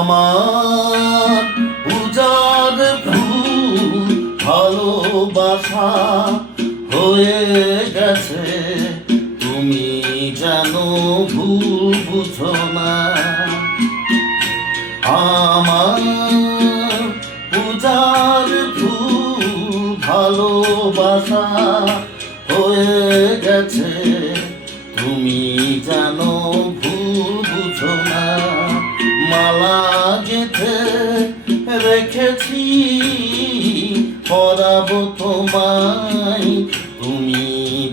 আমার পূজার ফুল ভালোবাসা হয়ে গেছে, তুমি জানো ভুল বুঝো না। আমার পূজার ফুল ভালোবাসা হয়ে গেছে, তুমি জানো ভুল বুঝো না। মালা গেঁথে রেখেছি পরাবো তোমায়, তুমি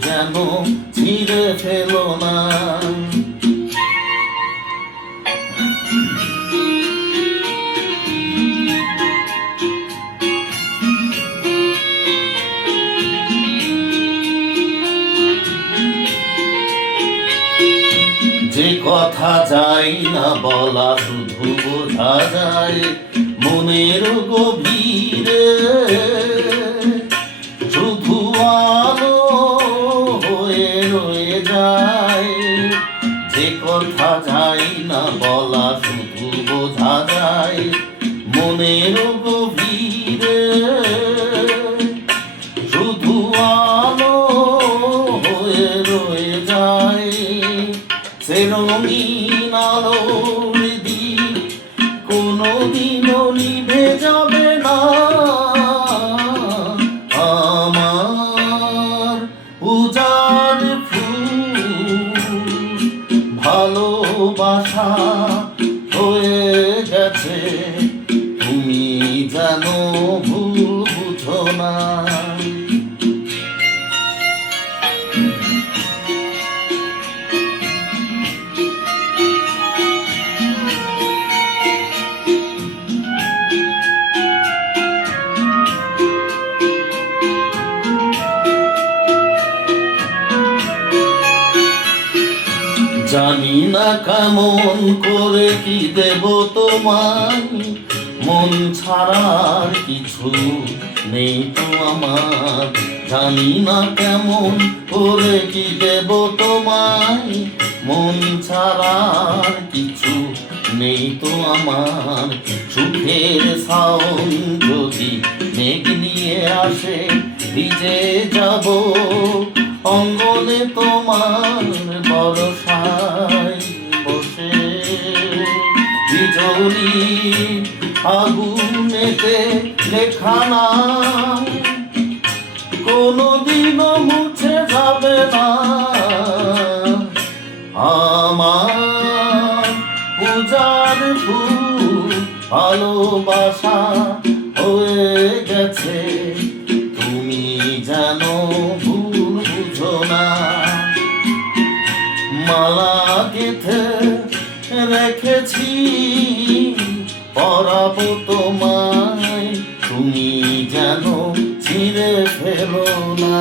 জানো ছিঁড়ে ফেলো না। যে কথা যায় না বলা, শুধু বোঝা যায় মনের গভীরে, শুধু আলো হয়ে রয়ে যায়। যে কথা যায় না বলা, শুধু বোঝা যায় মনের গভীরে, শুধু আলো হয়ে রয়ে যায়। সে রঙিন আলোর দ্বীপ কোনোদিনও নিভে যাবে না। আমার পূজার ফুল ভালোবাসা হয়ে গেছে, তুমি জানো ভুল বুঝো না। জানি না কেমন করে কি দেব তোমায়, মন ছাড়ার কিছু নেই তো আমার। জানি না কেমন করে কি দেব তোমায়, মন ছাড়ার কিছু নেই তো আমার। সুখের সাউন যদি মেঘ নিয়ে আসে, ভিজে যাব অঙ্গনে তোমার বরসায় বসে। বিজলি আগুনেতে লেখা নাম কোনোদিনও মুছে যাবে না। আমার পূজার ফুল ভালোবাসা হয়ে গেছে, তুমি জানো ভুল বুঝো না। মালা গেঁথে রেখেছি পরাবো তোমায়, তুমি জানো ছিঁড়ে ফেলো না।